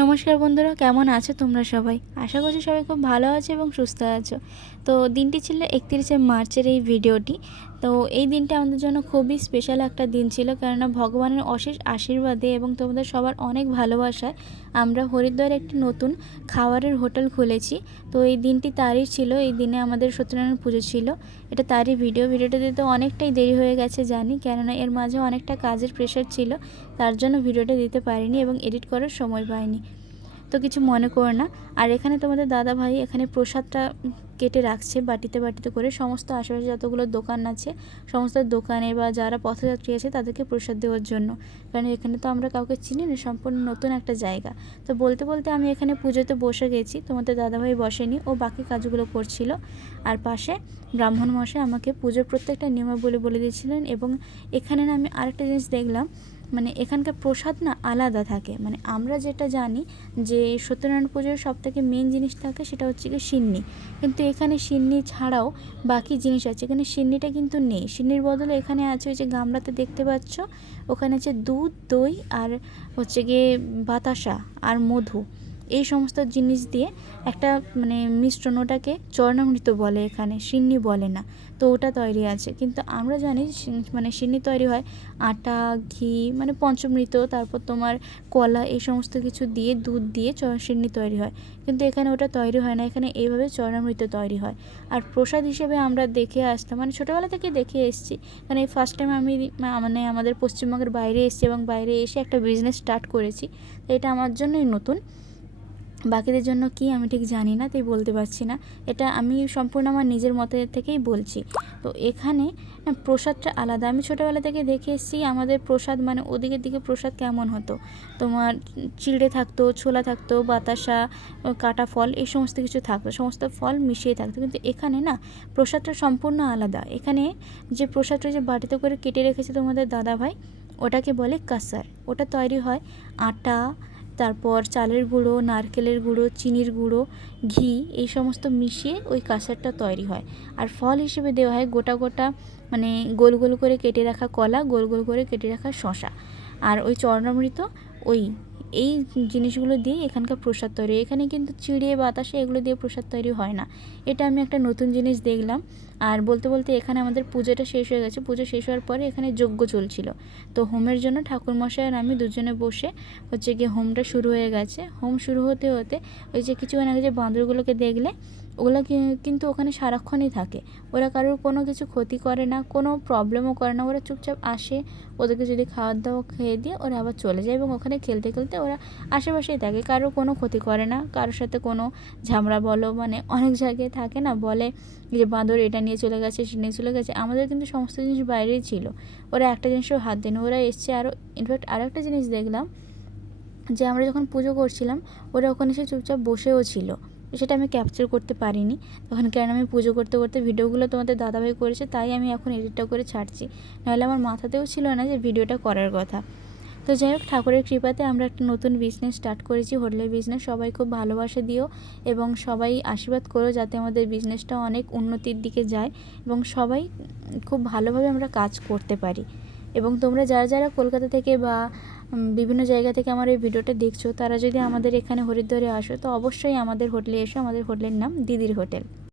নমস্কার বন্ধুরা, কেমন আছো তোমরা সবাই? আশা করছি সবাই খুব ভালো আছো এবং সুস্থ আছো। তো দিনটি ছিল 31শে মার্চের এই ভিডিওটি। তো এই দিনটা আমাদের জন্য খুবই স্পেশাল একটা দিন ছিল, কেননা ভগবানের অশেষ আশীর্বাদে এবং তোমাদের সবার অনেক ভালোবাসায় আমরা হরিদ্বারে একটি নতুন খাবারের হোটেল খুলেছি। তো এই দিনটি তারই ছিল, এই দিনে আমাদের সত্যনারায়ণ পুজো ছিল। এটা তারই ভিডিওটা দিতে অনেকটাই দেরি হয়ে গেছে জানি, কেননা এর মাঝে অনেকটা কাজের প্রেশার ছিল, তার জন্য ভিডিওটা দিতে পারিনি এবং এডিট করার সময় পাইনি। তো কিছু মনে করো না। আর এখানে তোমাদের দাদা ভাই এখানে প্রসাদটা কেটে রাখছে বাটিতে বাটিতে করে, সমস্ত আশেপাশে যতগুলো দোকান আছে সমস্ত দোকানে বা যারা পথযাত্রী আছে তাদেরকে প্রসাদ দেওয়ার জন্য, কারণ এখানে তো আমরা কাউকে চিনি না, সম্পূর্ণ নতুন একটা জায়গা। তো বলতে বলতে আমি এখানে পুজোতে বসে গেছি, তোমাদের দাদাভাই বসেনি, ও বাকি কাজগুলো করছিল। আর পাশে ব্রাহ্মণ মশাই আমাকে পুজোর প্রত্যেকটা নিয়মাবলী বলে দিয়েছিলেন। এবং এখানে না আমি আরেকটা জিনিস দেখলাম, মানে এখানকার প্রসাদ না আলাদা থাকে। মানে আমরা যেটা জানি যে সত্যনারায়ণ পুজোর সবথেকে মেন জিনিস থাকে সেটা হচ্ছে কি সিন্নি, কিন্তু এখানে সিন্নি ছাড়াও বাকি জিনিস আছে। এখানে সিন্নিটা কিন্তু নেই, সিন্নির বদলে এখানে আছে ওই যে গামলাতে দেখতে পাচ্ছ, ওখানে আছে দুধ, দই আর হচ্ছে গিয়ে বাতাসা আর মধু, এই সমস্ত জিনিস দিয়ে একটা মানে মিশ্রণ, ওটাকে চরণামৃত বলে, এখানে সিন্নি বলে না। তো ওটা তৈরি আছে, কিন্তু আমরা জানি মানে সিন্নি তৈরি হয় আটা, ঘি, মানে পঞ্চমৃত, তারপর তোমার কলা, এই সমস্ত কিছু দিয়ে দুধ দিয়ে সিন্নি তৈরি হয়। কিন্তু এখানে ওটা তৈরি হয় না, এখানে এইভাবে চরণামৃত তৈরি হয়। আর প্রসাদ হিসেবে আমরা দেখে আসতাম, মানে ছোটোবেলা থেকে দেখে এসেছি, মানে এই ফার্স্ট টাইম আমি মানে আমাদের পশ্চিমবঙ্গের বাইরে এসেছি এবং বাইরে এসে একটা বিজনেস স্টার্ট করেছি। তো এটা আমার জন্যই নতুন, বাকিদের জন্য কি আমি ঠিক জানি না, তাই বলতে পারছি না। এটা আমি সম্পূর্ণ আমার নিজের মতে থেকেই বলছি। তো এখানে প্রসাদটা আলাদা, আমি ছোটোবেলা থেকে দেখে এসেছি আমাদের প্রসাদ, মানে ওদিকের দিকে প্রসাদ কেমন হতো, তোমার চিড়ে থাকতো, ছোলা থাকতো, বাতাসা, কাটা ফল, এই সমস্ত কিছু থাকতো, সমস্ত ফল মিশিয়ে থাকতো। কিন্তু এখানে না প্রসাদটা সম্পূর্ণ আলাদা। এখানে যে প্রসাদটা যে বাটিতে করে কেটে রেখেছে তোমাদের দাদাভাই, ওটাকে বলে কাসার। ওটা তৈরি হয় আটা, তারপর চালের গুঁড়ো, নারকেলের গুঁড়ো, চিনির গুঁড়ো, ঘি, এই সমস্ত মিশিয়ে ওই কাসারটা তৈরি হয়। আর ফল হিসেবে দেওয়া হয় গোটা গোটা, মানে গোল গোল করে কেটে রাখা কলা, গোল গোল করে কেটে রাখা শশা, আর ওই চরণামৃত, ওই এই জিনিসগুলো দিয়ে এখানকার প্রসাদ তৈরি। এখানে কিন্তু চিড়ে, বাতাসে এগুলো দিয়ে প্রসাদ তৈরি হয় না। এটা আমি একটা নতুন জিনিস দেখলাম। আর বলতে বলতে এখানে আমাদের পুজোটা শেষ হয়ে গেছে। পুজো শেষ হওয়ার পরে এখানে যজ্ঞ চলছিল। তো হোমের জন্য ঠাকুরমশাই আর আমি দুজনে বসে হচ্ছে গিয়ে হোমটা শুরু হয়ে গেছে। হোম শুরু হতে হতে ওই যে কিছুক্ষণ আগে যে বাঁদরগুলোকে দেখলে, ওগুলো কিন্তু ওখানে সারাক্ষণই থাকে। ওরা কারোর কোনো কিছু ক্ষতি করে না, কোনো প্রবলেমও করে না। ওরা চুপচাপ আসে, ওদেরকে যদি খাওয়ার দাওয়া খেয়ে দিয়ে ওরা আবার চলে যায়, এবং ওখানে খেলতে খেলতে ওরা আশেপাশেই থাকে, কারোর কোনো ক্ষতি করে না, কারোর সাথে কোনো ঝামেলা বলো, মানে অনেক জায়গায় থাকে না, বলে যে বাঁদর এটা নিয়ে চলে গেছে, সে নিয়ে চলে গেছে। আমাদের কিন্তু সমস্ত জিনিস বাইরেই ছিল, ওরা একটা জিনিসও হাত দেয়নি। ওরা এসছে। আরও ইনফ্যাক্ট আরও একটা জিনিস দেখলাম, যে আমরা যখন পুজো করছিলাম ওরা ওখানে এসে চুপচাপ বসেও ছিল। সেটা আমি ক্যাপচার করতে পারিনি তখন, কারণ আমি পুজো করতে করতে ভিডিওগুলো তোমাদের দাদাভাই করেছে, তাই আমি এখন এডিটটা করে ছাড়ছি, নাহলে আমার মাথাতেও ছিল না যে ভিডিওটা করার কথা। তো যাই হোক, ঠাকুরের কৃপাতে আমরা একটা নতুন বিজনেস স্টার্ট করেছি, হোটেলের বিজনেস। সবাই খুব ভালোবাসা দিও এবং সবাই আশীর্বাদ করো যাতে আমাদের বিজনেসটা অনেক উন্নতির দিকে যায় এবং সবাই খুব ভালোভাবে আমরা কাজ করতে পারি। এবং তোমরা যারা যারা কলকাতা থেকে বা বিভিন্ন জায়গা থেকে আমার এই ভিডিওটা দেখছো, তারা যদি আমাদের এখানে হরিদ্বারে আসো, তো অবশ্যই আমাদের হোটেলে এসো। আমাদের হোটেলের নাম দিদির হোটেল।